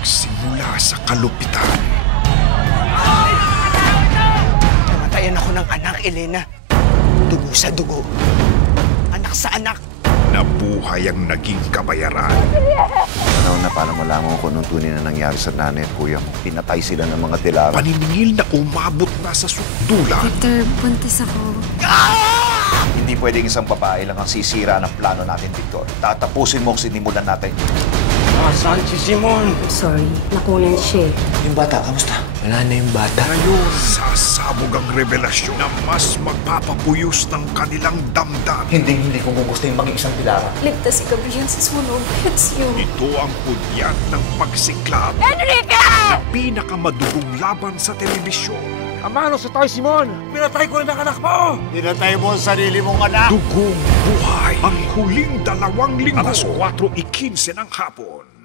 Nagsimula sa kalupitan. Namatayan ako ng anak, Elena. Dugo sa dugo. Anak sa anak. Nabuhay ang naging kabayaran. Ano na paano malaman ko nung tunay na nangyari sa nanay at kuya mo? Pinatay sila ng mga dilara. Paniningil na umabot na sa sukdulan. Victor, buntis ako. Hindi pwedeng isang babae lang ang sisira ng plano natin, Victor. Tatapusin mo ang sinimulan natin. Saan si Simon? Sorry, nakunan siya. Yung bata, kamusta? Wala na yung bata. Ngayon, sasabog ang revelasyon na mas magpapapuyos ng kanilang damdam. Hindi ko gusto yung maging isang dilara. Ligtas si Gabriel sa sunog. It's you. Ito ang punyat ng pagsiklab Enrique! na pinakamadugong laban sa telebisyon. Amano sa tayo, Simon! Pinatay ko rin ang anak mo! Pinatay mo ang sarili mong anak! Dugong buhay. Ang huling 2 linggo. Alas 4:15 ng hapon.